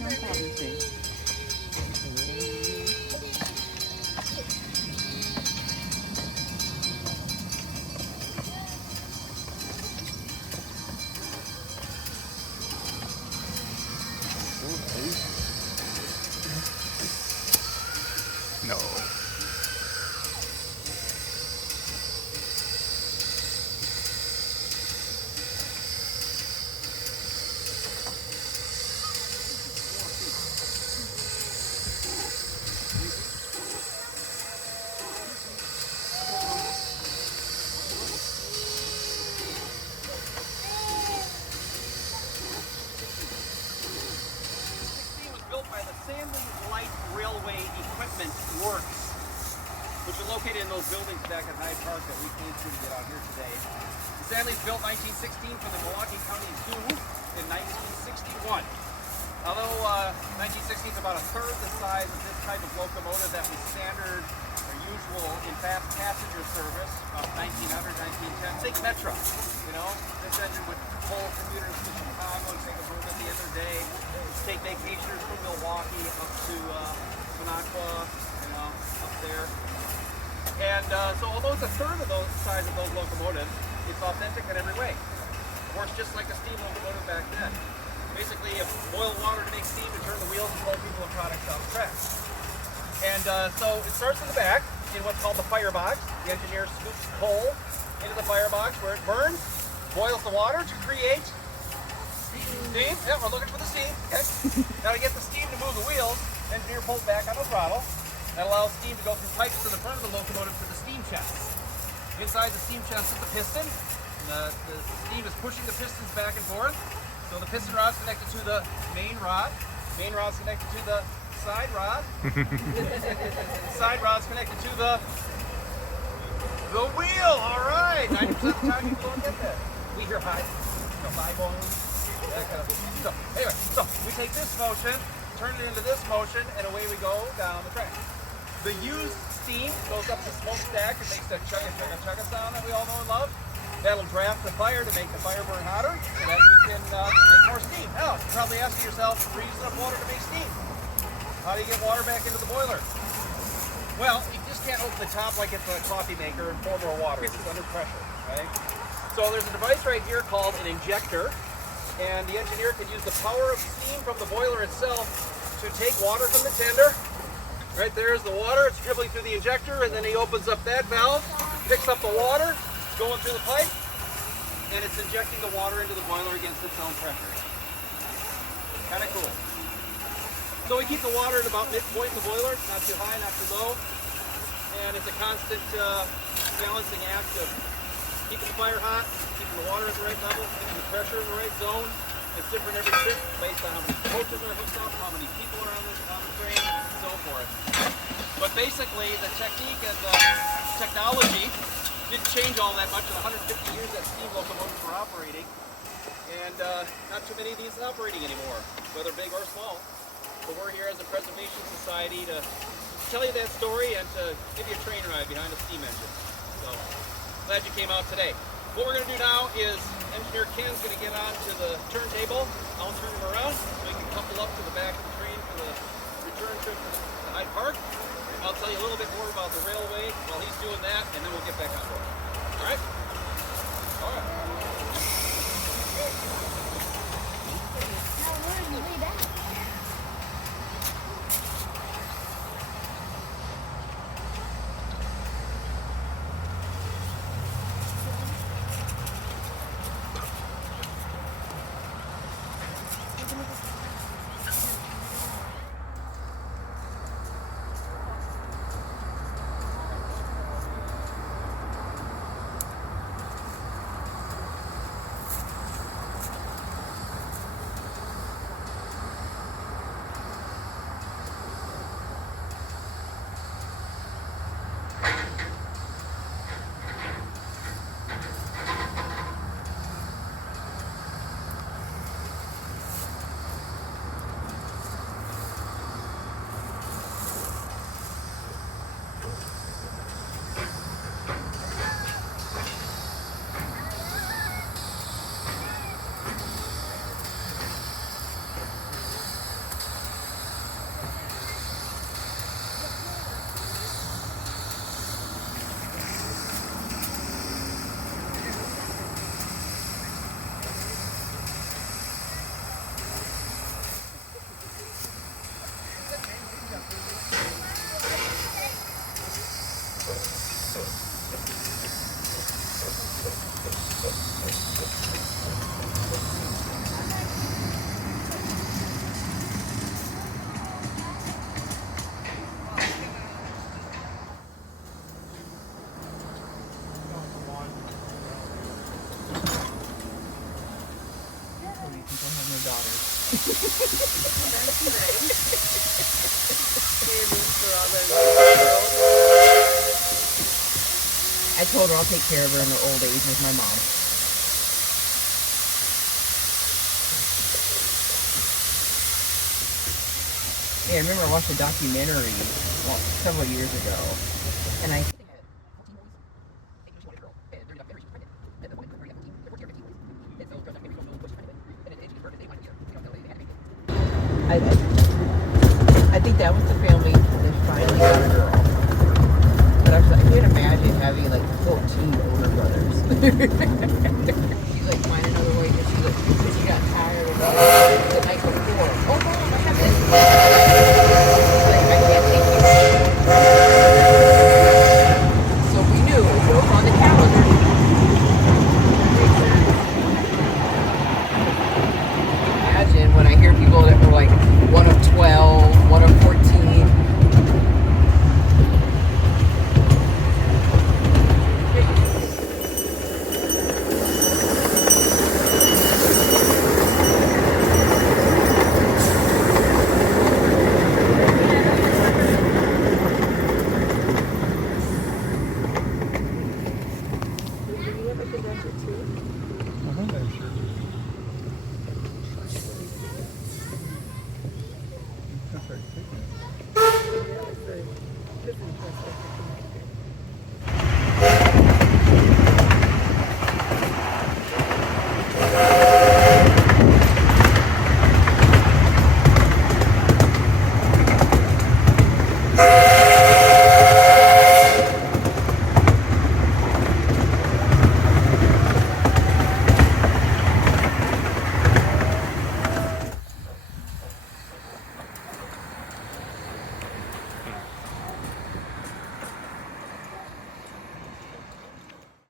no problem, see. No. Light Railway Equipment Works, which are located in those buildings back at Hyde Park that we came through to get out here today. The Stanley's built 1916 for the Milwaukee County Zoo in 1961. Although 1916 is about a third the size of this type of locomotive that was standard or usual in fast passenger service, about 1900, 1910. Think Metro, you know, this engine would pull commuters to Chicago and take them home at the end of the day. Take vacationers from Milwaukee up to Minocqua, you know, up there. And so although it's a third of the size of those locomotives, it's authentic in every way. Works just like a steam locomotive back then. Basically, you boil water to make steam to turn the wheels and pull people and products down the track. And so it starts in the back in what's called the firebox. The engineer scoops coal into the firebox where it burns, boils the water to create steam. Yeah, we're looking for the steam. Okay. Now to get the steam to move the wheels, engineer pulls back on the throttle. That allows steam to go through pipes to the front of the locomotive to the steam chest. Inside the steam chest is the piston. The steam is pushing the pistons back and forth. So the piston rod's connected to the main rod. Main rod's connected to the side rod. Side rod's connected to the wheel. All right. 90% of the time people don't get that. We hear high, high bones, that kind of thing. So anyway, so we take this motion, turn it into this motion, and away we go down the track. The used steam goes up the smokestack and makes that chugga chugga chugga sound that we all know and love. That'll draft the fire to make the fire burn hotter so that we can make more steam. Now, you're probably asking yourself, we're using up water to make steam. How do you get water back into the boiler? Well, you just can't open the top like it's a coffee maker and pour more water. It's under pressure, right? So there's a device right here called an injector, and the engineer can use the power of steam from the boiler itself to take water from the tender. Right there's the water, it's dribbling through the injector, and then he opens up that valve, picks up the water, it's going through the pipe, and it's injecting the water into the boiler against its own pressure. Kind of cool. So we keep the water at about midpoint in the boiler, not too high, not too low, and it's a constant balancing act of keeping the fire hot, keeping the water at the right level, keeping the pressure in the right zone. It's different every trip based on how many coaches are hooked up, how many people are on the train, and so forth. But basically, the technique and the technology didn't change all that much in the 150 years that steam locomotives were operating. And not too many of these are operating anymore, whether big or small. But we're here as a preservation society to tell you that story and to give you a train ride behind a steam engine. So, glad you came out today. What we're going to do now is engineer Ken's going to get onto the turntable. I'll turn him around so we can couple up to the back of the train for the return trip to Hyde Park. I'll tell you a little bit more about the railway while he's doing that, and then we'll get back on board. All right? All right. since I have no daughters. That's nice. For all the girls. I told her I'll take care of her in her old age with my mom. Yeah, I remember I watched a documentary several years ago, and I think that was the family that finally got a girl. But I can't imagine having like 14 older brothers. She's like, find another way because she got tired of the night before. Oh, mom, I have this. Like, I can't take you. So we knew it was on the calendar. Imagine when I hear people that were like,